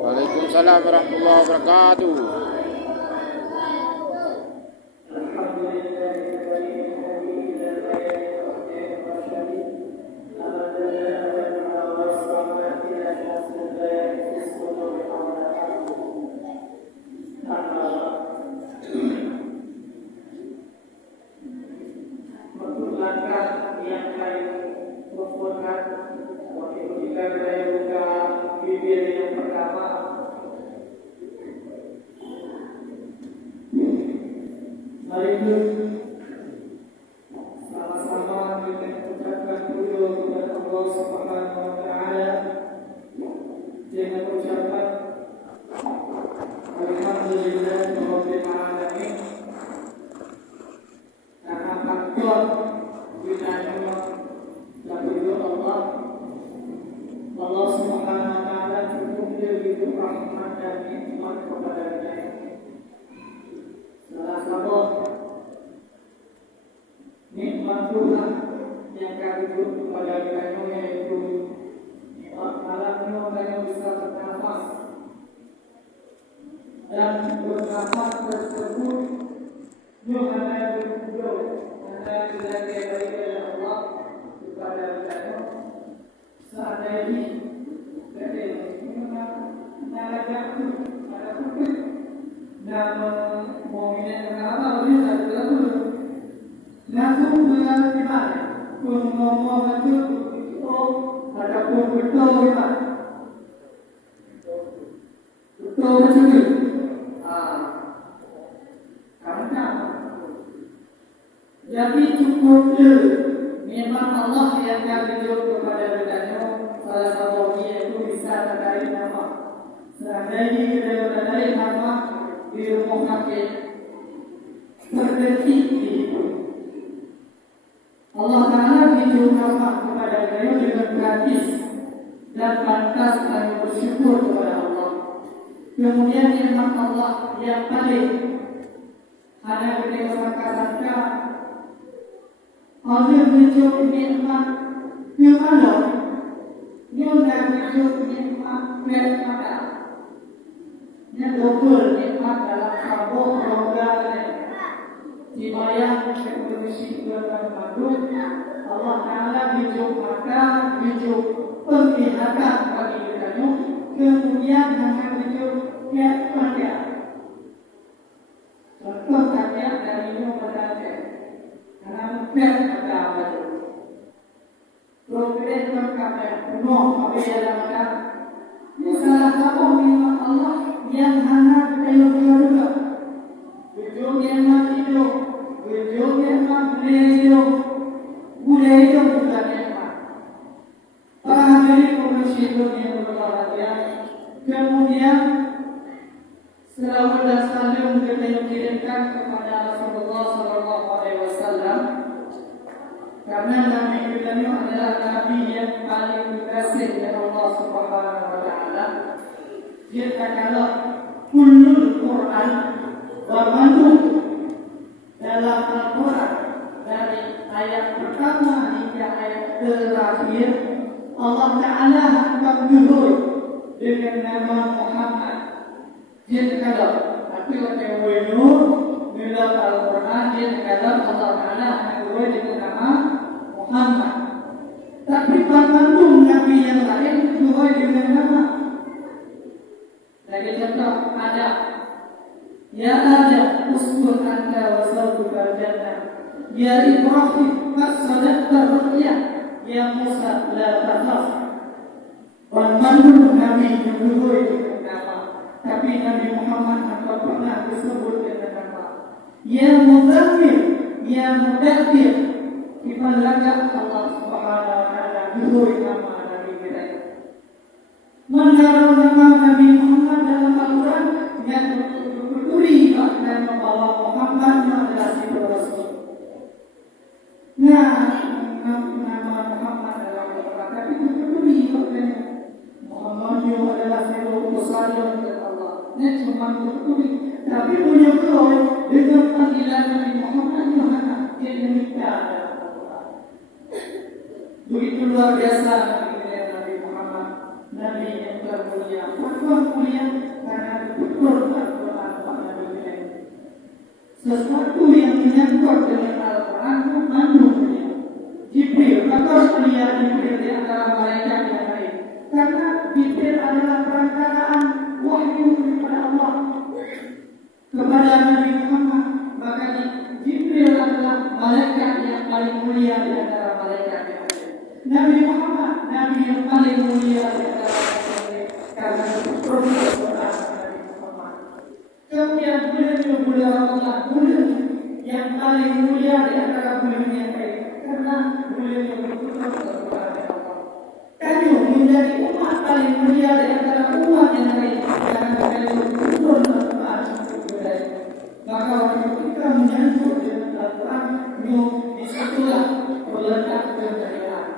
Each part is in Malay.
Waalaikumsalam warahmatullahi wabarakatuh. Sama-sama kita ucapkan puji kepada Allah Subhanahu wa taala dengan ucapan alhamdulillahirabbil alamin. Karena faktor kita dan ridho Allah Subhanahu wa taala cukup begitu rahmat dan nikmat kepada kita. Salah satu nikmat Tuhan yang kami beri kepada kita yaitu nikmat alamnya yang bisa bernafas, dan bernafas tersebut hanya berkumpul hanya dilakukan oleh Allah kepada kita. Saat ini ada jatuh, ada kutip, dan momen apa bisa dilakukan. Langsung dengan di mana? Ngomong itu ataupun betul di mana? Betul macam ni. Karena jadi cukup memang Allah yang akan tunjuk kepada kita. Salah satu yaitu bisa terkait nama. Seandainya kita terkait nama di rumah sakit terdetik itu. Allah Ta'ala dijauhkan kepada kita dengan gratis dan pantas kami bersyukur kepada Allah. Kemudian nikmat Allah yang paling hanya kita sangka-sangka Allah menunjuk nikmat kemana dia menunjuk nikmat kepada yang double nikmat dalam sabuk roda dibayang kondisi dalam makhluk. Allah Ta'ala dijauhkan, dijuk penglihatan bagi kita. Kemudian akan dijuk kepada contoh saja dari Muhammad karena kepada apa itu progres berkata penuh apabila ini salah satu nikmat Allah yang hanya kita juga tujuh nikmat itu tujuh nikmat boleh hidup bukan nikmat. Para hadirin muslimin yang berbahagia, kemudian selawat dan salam kita kirimkan kepada Rasulullah sallallahu alaihi wasallam, karena Nabi kita ini adalah Nabi yang paling dikasihi oleh Allah Subhanahu wa taala. Dia katakan kullul Quran wa manhu, dalam Al-Quran dari ayat pertama hingga ayat terakhir Allah Ta'ala akan menyebut dengan nama Muhammad. Dia kata tapi orang wujud dalam Al-Quran dia kata Allah Ta'ala akan menyebut dengan nama Muhammad. Tapi bandung Nabi yang lain menyebut dengan nama. Lagi contoh ada ya Adam uskun anta wa zawjuka jannah, ya Ibrahim qad sadaqta ru'ya, ya Musa la takhaf. Bandung Nabi menyebut dengan nama, tapi Nabi Muhammad tak pernah disebut dengan nama. Ya Muzammil, ya Mudaththir, kita laga Allah Subhanahu wa taala menyebut nama Nabi kita. Menaruh nama Nabi Muhammad dalam Al-Quran yang berduri dan membawa Muhammad yang adalah si Rasul. Nah, nama Muhammad dalam Al-Quran tapi berduri maknanya Muhammad yang adalah si Rasul dari Allah. Ini cuma berduri, tapi punya keluar dengan panggilan Nabi Muhammad Begitu luar biasa Nabi Muhammad, Nabi yang termulia. Kenapa mulia? Karena betul Al-Quran Nabi kita. Sesuatu yang menyangkut dengan Al-Quran mengandung mulia. Jibril, maka mulia Jibril di antara malaikat yang lain. Karena Jibril adalah perantaraan wahyu kepada Allah kepada Nabi Muhammad. Maka Jibril adalah malaikat yang paling mulia di antara malaikat yang lain. Nabi Muhammad, Nabi yang paling mulia di antara malaikat karena proses Quran Nabi Muhammad. Kemudian bulan Allah, bulan yang paling mulia di antara bulan yang lain karena bulan yang berproses Quran Allah. Kamu menjadi umat paling mulia di antara umat yang lain karena kamu berproses Quran. Maka waktu kita menyangkut dengan Al-Quran, disitulah meletak kejayaan.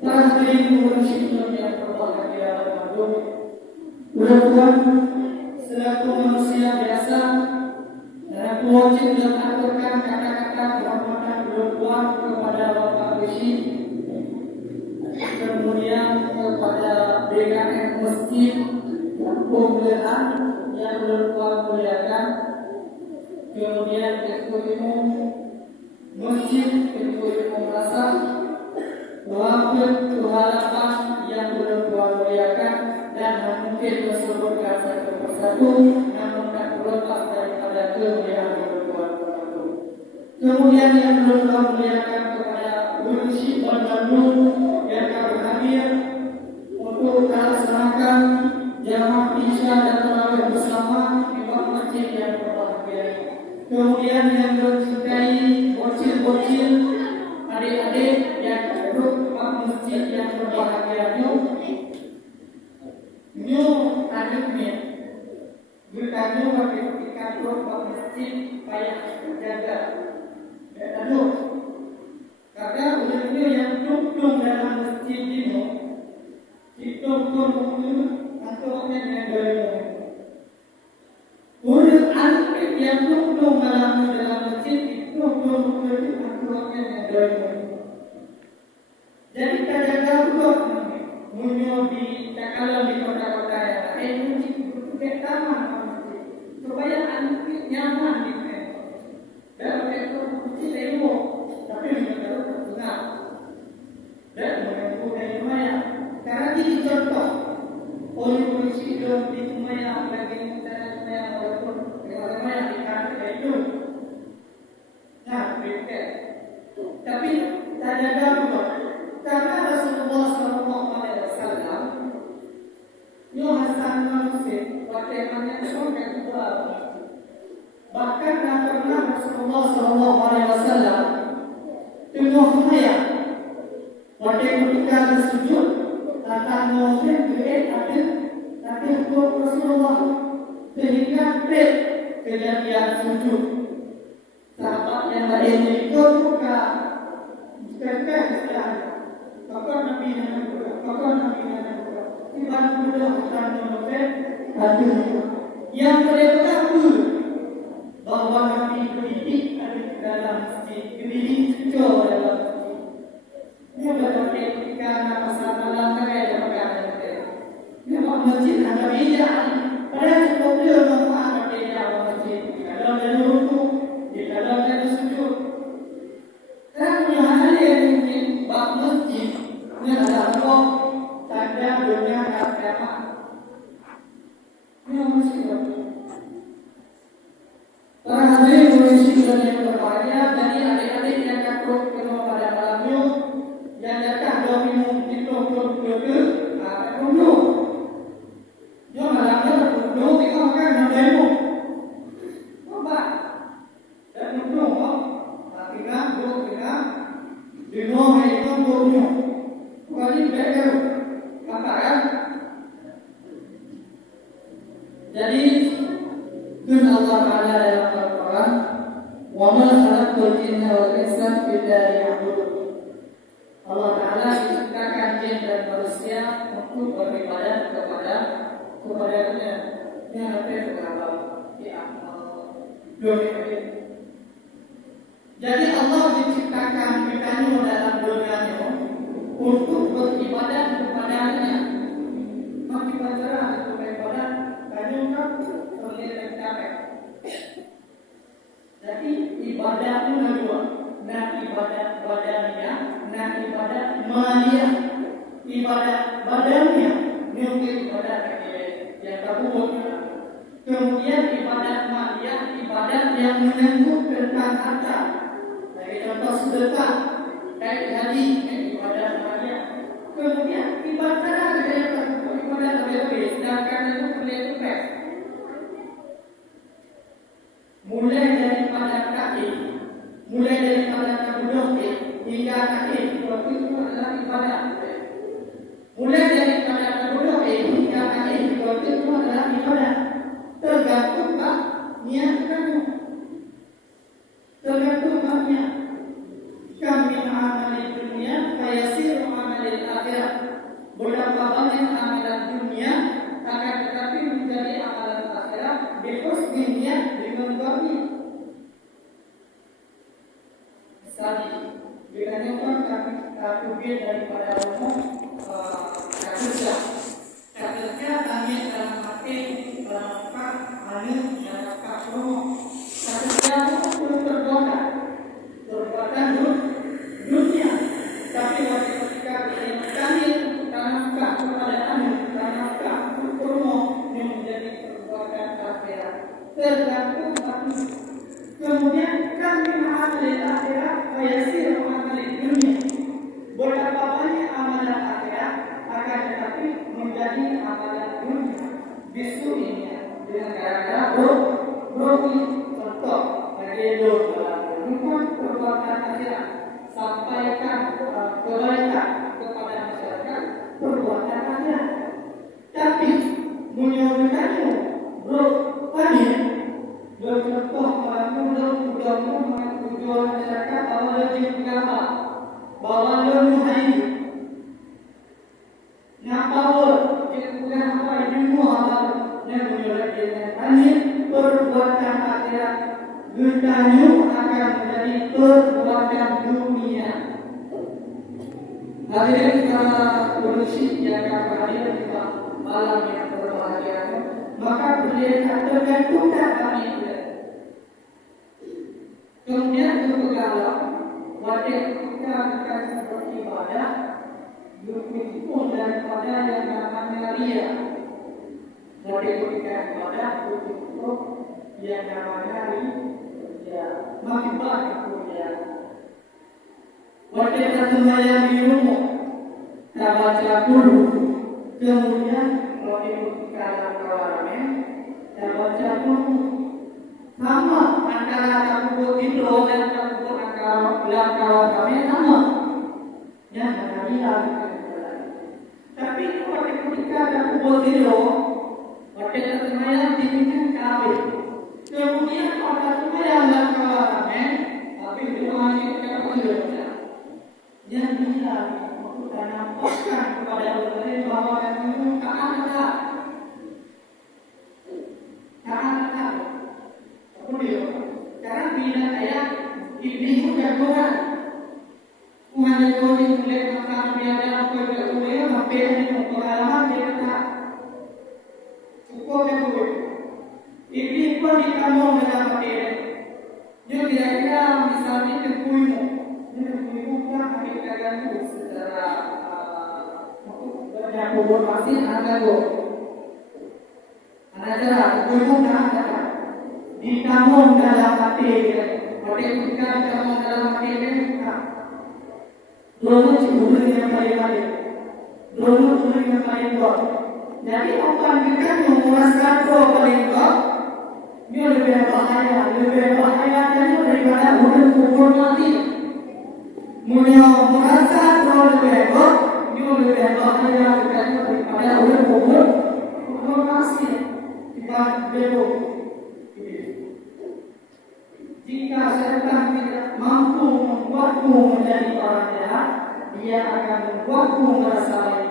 Para hadirin muslimin yang berbahagia dan Tuhan selaku manusia biasa, dan aku wajib mengaturkan kata-kata penghormatan berdoa kepada Bapak Besi, kemudian kepada BKM Masjid Pembelian yang berdoa muliakan. Kemudian Ketua Umum Masjid, Ketua Umum Rasa, Wakil Harapan yang berdoa muliakan, dan mungkin disebutkan satu persatu, namun tak terlepas daripada kemuliaan berdoa muliakan. Kemudian yang berdoa muliakan kepada Polisi Bandung yang kami hadir untuk melaksanakan jamaah Isya dan tarawih bersama di masjid yang berbahagia. Kemudian yang mencintai bocil-bocil, adik-adik yang duduk di masjid yang berbahagia, nyu adiknya, bertanya bagi ketika duduk di masjid payah terjaga, aduh, karena ulangnya yang duduk dalam masjid ini, duduk atau yang dari Murid anak yang duduk dalam masjid itu murid anak yang dari. Jadi terjaga betul. Munyo di kalau di kota-kota yang lain mungkin taman masjid supaya anak nyaman di sana. Dan itu ilmu tapi menurut benar. Dan menurut ilmunya karena ini contoh polisi di semuanya bagi tapi tak ada dulu karena Rasulullah SAW Hasan manusia bagaimana sampai kedua bahkan tak pernah Rasulullah SAW tengok saya bagaimana sujud datang manusia ada hukum Rasulullah sehingga kejadian sujud sahabat yang lain itu bukan istilahnya maka Nabi Tuhan mudah akan menolak yang mereka tahu bahwa Nabi dididik ada di dalam masjid, dididik sejauh dalam masjid. Ini adalah ketika masalah dalam karya dan perkara itu. Memang masjid ada beda. Pada cukup dia memang ada dalam masjid. Kalau ada ruku, di dalam ada sujud. Kerana hal yang mungkin bab masjid ini adalah kok tanda dunia agama. Ini masjid. Para hadirin muslim yang berbahagia, dari adik-adik yang takut kedua pada malamnya, yang datang dua minum itu akan duduk. Dia malamnya duduk, tengok kan yang demo. Nampak? Dan duduk, tinggal, di nomor itu duduk. Kali beker, nampak kan? Jadi, Kun Allah Ta'ala dalam Al-Quran wa ma khalaqtul jinna wal insa illa liya'budun. Allah Ta'ala menciptakan jin dan manusia untuk beribadah kepada-Nya. Ini apa yang berkata Jadi Allah menciptakan kita dalam dunia untuk beribadah kepadanya. Maka cara untuk beribadah kanyukan terlihat capek. Jadi ibadah itu dua, nah ibadah badannya, nah ibadah maliyah. Ibadah badannya mungkin ibadah yang kabur. Kemudian ibadah maliyah, ibadah yang menyangkut tentang harta. Dari contoh sedekah, kayak haji, ibadah maliyah. Kemudian ibadah ibadah lebih, sedangkan itu boleh. Mulai daripada kaki, mulai daripada kabudok hingga kaki, itu adalah ibadah. Mulai daripada kabudok hingga kaki, itu adalah ibadah. Tergantung niat kamu, tergantung niat. Kami amal dunia, fayasir amal akhirat. Berapa banyak amalan dunia akan tetapi menjadi amalan akhirat di niat dengan baik. Misalnya, jika nyokong kami kubir daripada umum kerja kami dalam hati dalam anu dalam kamu kerja perlu perbuatan dunia, tapi ketika kami tanamkan kepada anu tanamkan kurma yang menjadi perbuatan akhirat tergantung kami. Kemudian kami mengambil akhirat fayasir mengambil dunia. Berapa banyak amalan akhirat akan tetapi menjadi amalan dunia. Bisu ini dengan gara-gara grogi. Contoh bagi bukan perbuatan akhirat, sampaikan kebaikan kepada masyarakat, perbuatan akhirat. Tapi menyebutkannya panik bercontoh mudah-mudahan tujuan masyarakat bahwa lebih agama, bahwa lebih hari napawal bukan apa ini muhammad yang menyebutkan panik perbuatan akhirat. Gunanya akan menjadi perbuatan dunia. Hadirin para polisi yang akan hadir di malam yang berbahagia, maka berdiri tergantung kami. Kemudian berpegang wajib kita akan beribadah berpikir daripada yang namanya ria. Wajib kita ibadah berpikir yang namanya ria. Makin banyak kemudian wajib kita sembahyang di rumah, kita baca dulu. Kemudian wajib kita kawan-kawan, kita baca dulu. Sama antara kamu tidur dan kamu kawan kami sama. Yang mengajar. Tapi kalau ketika kamu tidur, wajib kita sembahyang di kami. Kemudian kalau sembahyang dan kawan kami, tapi di rumah kita tidur. Yang bilang aku nampakkan kepada orang bahwa kamu tak ada. Karena bila saya ibu jagoan, Tuhan itu mulai makan biada apa boleh sampai di pengalaman dia tak cukup itu. Ibu pun di kamu dalam dia. Dia kira-kira misalnya kekuimu kan kita ganggu secara berjabur masih ada go. Ada cara kekuimu kan ada. Ditanam dalam hati ketika ditanam dalam hati kita dulu sebelum yang baik-baik dulu sebelum yang baik-baik. Jadi orang kita yang merasa baik-baik dia lebih bahaya dan daripada orang kubur mati. Mulia merasa baik-baik dia lebih bahaya daripada orang kubur mati. Kita belum. Jika setan tidak mampu membuatmu menjadi orang jahat, dia akan membuatmu merasa baik.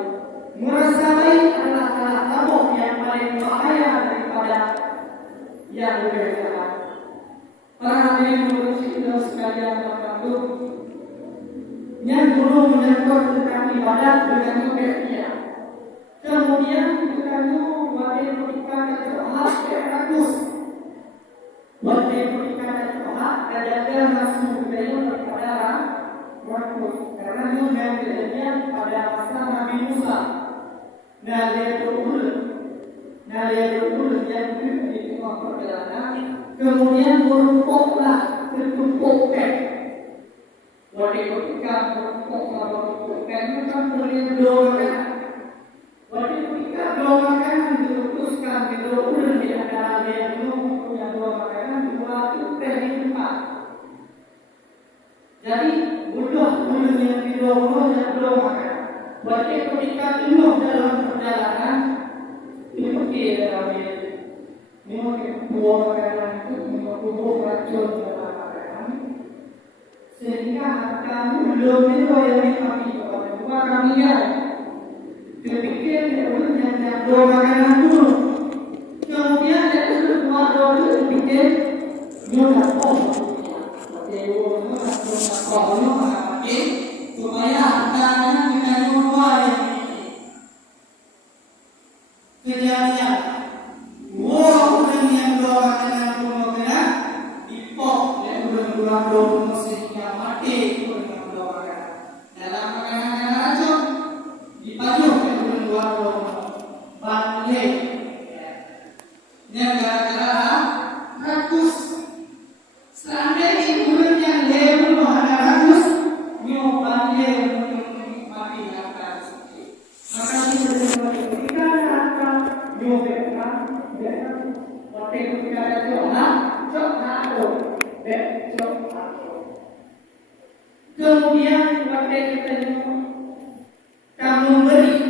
Merasa baik adalah salah satu yang paling bahaya daripada yang lebih jahat. Para hadirin bersyukur sekalian terkandung, Yang dulu menyangkut tentang ibadat dengan dia. Kemudian bertanya wajib berikan kecuali ratus. Wajib berikan kecuali ada masuk dalam kepada ratus. Karena itu menjadinya pada masa Nabi Musa. Naliyul yang di tengah perjalanan. Kemudian berumpuklah tertumpuk. Wajib berikan berumpuk itu kan boleh doa. Wajib kita doa makanan diutuskan di doa di antara dia dulu punya doa makanan dua itu empat. Jadi butuh yang di doa dan doa makanan. Wajib ketika dulu dalam perjalanan itu dalam ini dua makanan itu tubuh racun dalam makanan sehingga kamu belum itu yang kami dua kami ya. Dipikir yang doa makanan dulu. Kemudian dia doa dipikir nyoba supaya tangannya kita nyoba yang kejadian. Orang yang doa makanan dulu dipok dan ulang doa sehingga mati dengan doa makanan. Dalam makanan yang racun dipajuk balik yang gara-gara rakus seandainya bulan yang lebar ada rakus nyoba mati atas maka kita akan nyoba waktu kita coba kemudian waktu kita kamu beri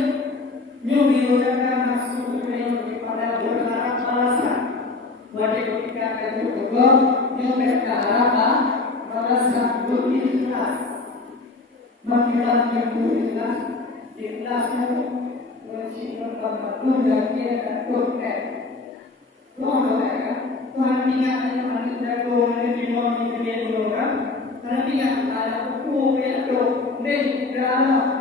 diucapkan masuk kepada berharap balasan. Wajib ketika kamu tegur, berharap balasan berikhlas. Menghilangkan berikhlas, ikhlasmu bersifat bermakna dan dia akan berkat. Tuhan berkata, Tuhan ingat yang ada dalam di bawah ini orang. Tuhan ingat ada hukum yang dan dalam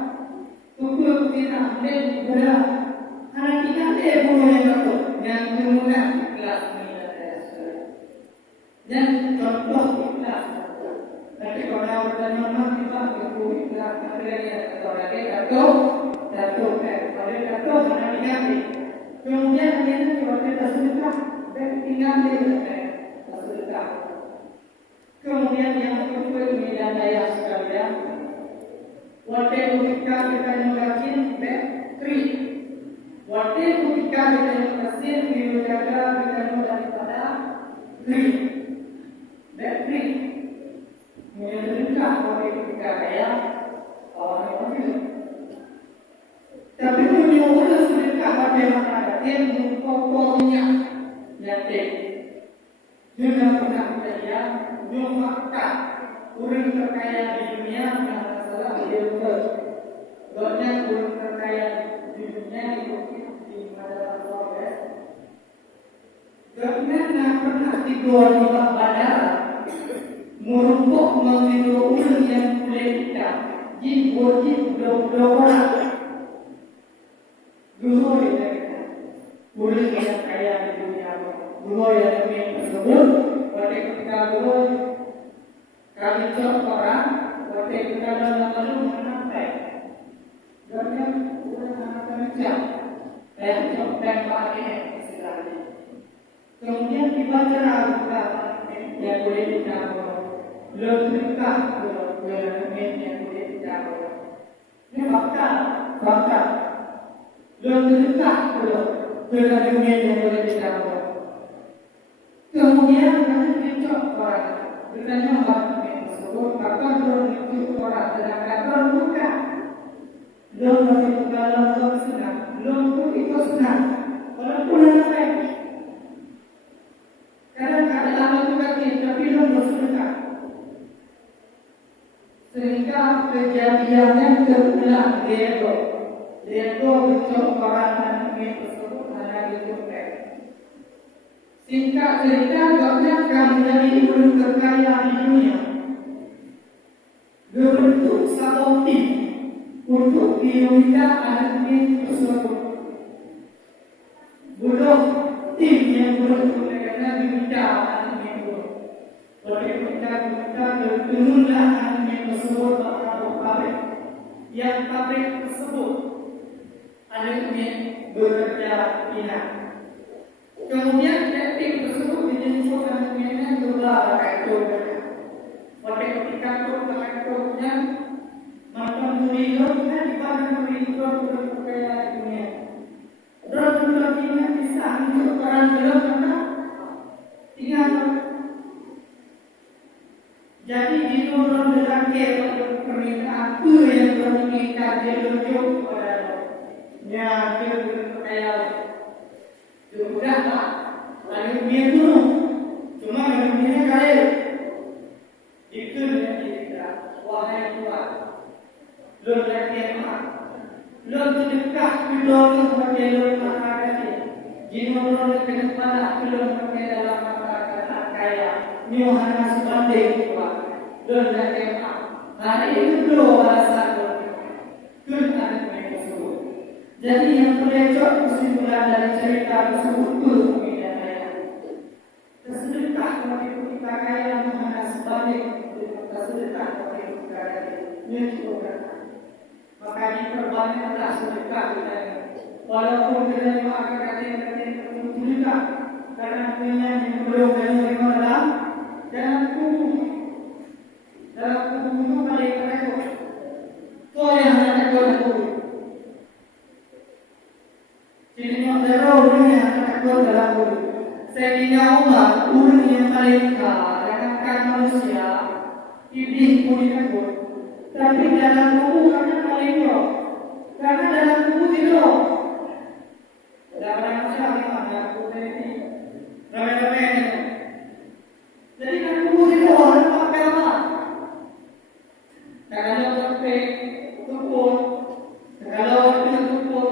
hukum kita dan berat. Anak kita boleh takut yang kemudian ikhlas dan contoh ikhlas. Nanti kalau bertanya kita perlu ikhlas atau lagi jatuh, kalau mana diganti. Kemudian kita sedekah dan tinggal di sedekah. Kemudian yang kedua ini dan daya sekalian. Waktu ketika kita yakin back waktu ketika kita berhasil menjaga kita daripada back menyedekah waktu ketika kaya orang itu. Tapi menyuruh sedekah pada masyarakat pokoknya yakin. Jangan pernah percaya fakta orang terkaya di dunia yang masalah dia banyak orang terkaya di dunia itu di masalah progres. Karena pernah tidur di bandara merumpuk mengiru ulang yang boleh kita jin dua orang dua ulang yang kaya di dunia dua yang tersebut pada ketika dua kami orang pada kita dalam lalu menampai karena ulang anak kerja dan pakai istilahnya. Kemudian dibaca Al-Quran yang boleh dicapai, lebihkah yang boleh dicapai. Ini fakta. Lebihkah yang boleh dicapai. Kemudian nanti dicok orang, bertanya orang tersebut, bahkan berunjuk orang sedangkan orang bukan. Belum masih dalam senang, belum pun ikut senang, walaupun ada baik. Kadang-kadang itu kaki, tapi belum bersedekah. Sehingga kejadiannya terulang dia bentuk orang tersebut hanya dicukai. Singkat cerita, banyak yang menjadi orang terkaya di dunia. Berbentuk satu untuk diminta admin tersebut. Belum tim yang belum karena diminta admin itu. Oleh kita turunlah admin tersebut atau pabrik yang pabrik tersebut admin bekerja pindah. Kemudian tim tersebut dijemput adminnya beberapa kartu. Oleh ketika kartunya mantan muridnya dipanggil murid berkaya dunia. Drone ini bisa untuk orang belum karena tinggal. Jadi di drone berangkat permintaan itu yang menginginkan dia tunjuk kepada dia berkaya. Sudah tak, lalu dia turun. Cuma dia kaya. Itu yang kita wahai Tuhan. Lord berkemah, Lord sedekah Lord sebagai Lord masyarakat. Jika Lord kedepan Lord pakai dalam masyarakat kaya, Yohanes sebanding Tuhan. Lord berkemah. Hari itu doa bahasa Lord. Tuhan mereka sebut. Jadi yang melecok kesimpulan dari cerita tersebut itu pembedaan saya. Tersedekah kepada kita kaya Yohanes sebanding. Tersedekah kepada kita kaya. Maka diperbanyak sedekah kita. Walaupun kita akan kata-kata sedekah, karena punya yang belum menerima dalam kubur itu paling repot. Kau yang hendak dalam kubur. Jadinya darah yang hendak dalam kubur. Sehingga umat urun yang paling kaya manusia iblis pun dikabur. Tapi dalam kubur karena paling roh. Karena dalam kubur tidur. Dalam manusia ada kubur ini. Ramai-ramai. Jadi dalam kubur tidur orang pakai apa? Kalau sampai kubur, kalau dia kubur,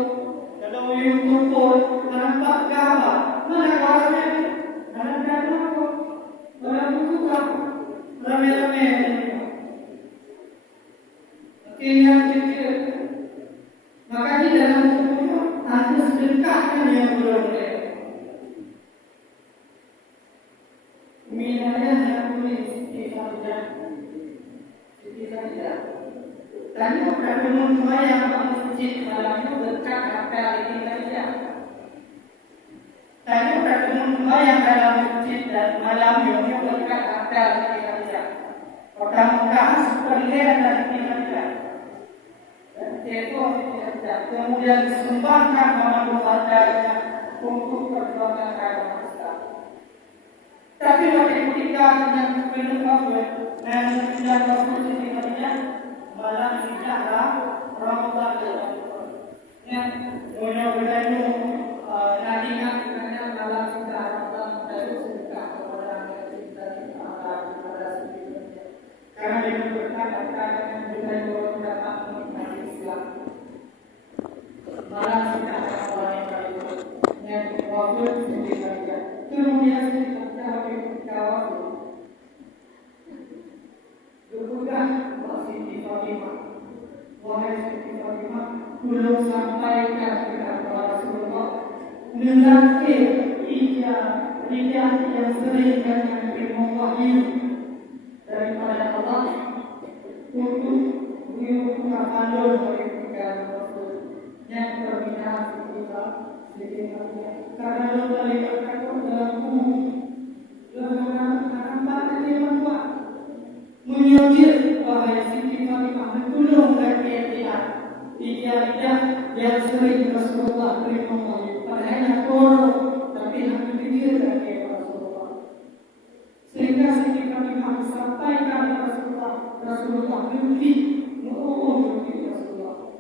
kalau yang kubur, nampak apa? Mana kawannya? Mana kawannya? Mana kubur? Ramai-ramai. Yang kecil, maka di dalam kubur ada sedekahkan yang belum boleh. Minanya yang boleh Siti saja. Tadi bukan semua yang masjid malamnya berkat apel ini saja. Tadi bukan semua yang dalam masjid dan malamnya berkat apel ini saja. Pertama seperti dari ini saja. Kemudian disumbangkan memandu padanya untuk perjuangan agama Islam. Tapi ketika dengan penuh kafir dan tidak berfungsi darinya malah tidaklah Ramadan yang mudah-mudahan nantinya kerana malam sudah Ramadan baru sedekah kepada kita kepada sebelumnya. Karena dengan berkat dengan budaya dapat menikmati Islam. Malah sudah orang yang baik yang wafat sendiri saja. Kemudian kita kawal berpegang Siti Fatimah. Wahai Siti Fatimah, belum sampaikan kepada Rasulullah mengenai lidah yang sering dengan ilmu wahyu daripada Allah untuk mengandung mereka yang terbina kita karena lupa libatkan dalam kubur dalam nampak kalimat Tuhan menyindir wahai Siti Fatimah tolong kaki lidah yang sering Rasulullah terima wahyu padahal korok tapi hanya pikir kaki Rasulullah sehingga Siti Fatimah sampaikan Rasulullah berhenti Rasulullah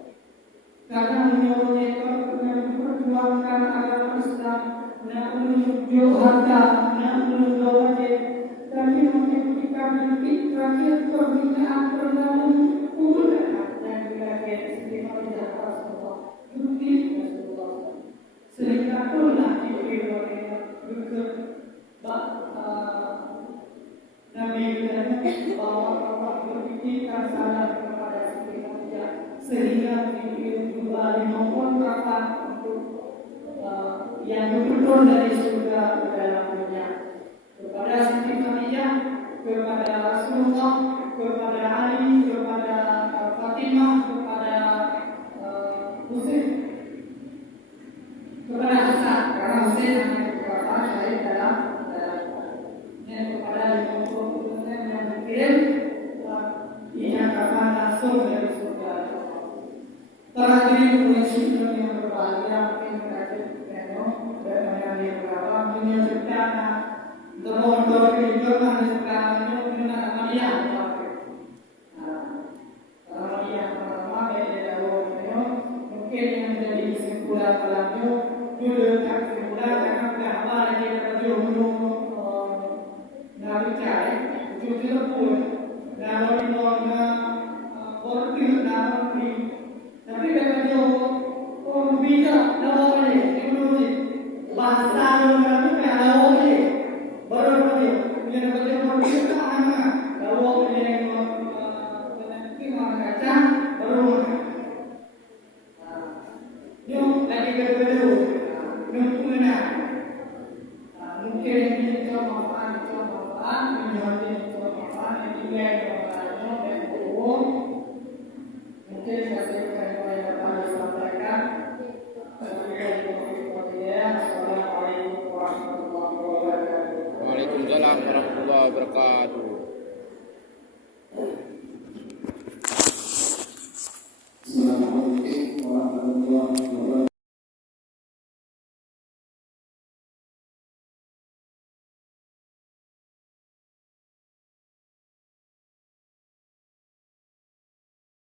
karena menyuruhnya perjuangkan agama Islam nak menunjuk harta nak menunjuk wajib tapi ketika berpikir terakhir permintaan perlalu ulang dan berakhir Siti Fatimah Rasulullah berhenti Rasulullah sehingga pula dipilih oleh Nabi kita bahwa Allah berpikirkan salah kepada Siti Khadijah sehingga fikir kembali mengkontrakkan untuk yang betul dari surga ke dalam dunia kepada Siti Khadijah, kepada Rasulullah, kepada Ali, kepada Fatimah, kepada Husain, kepada Hasan, karena Husain hanya kekuasaan syahid dalam dan kepada Husain yang dikirim dinyatakan langsung dari surga. Terakhir Quraisy yang berbahagia mungkin terakhir dan yang berapa dunia bencana termotor kehidupan sekarang itu benar Maria. Maria pertama dari dahulu mungkin yang menjadi kesimpulan dalamnya dulu kesimpulan karena sudah lama lagi ada Nabi cari jujur pun Nabi Muhammad orang Nabi tapi kalau orang bijak Nabi ini bahasa Nabi Nabi baru Nabi dia Nabi kita anak kalau ini nanti orang kacang baru yung lagi kedua nungkuna mungkin ini cuma manfaat menjadi cuma manfaat yang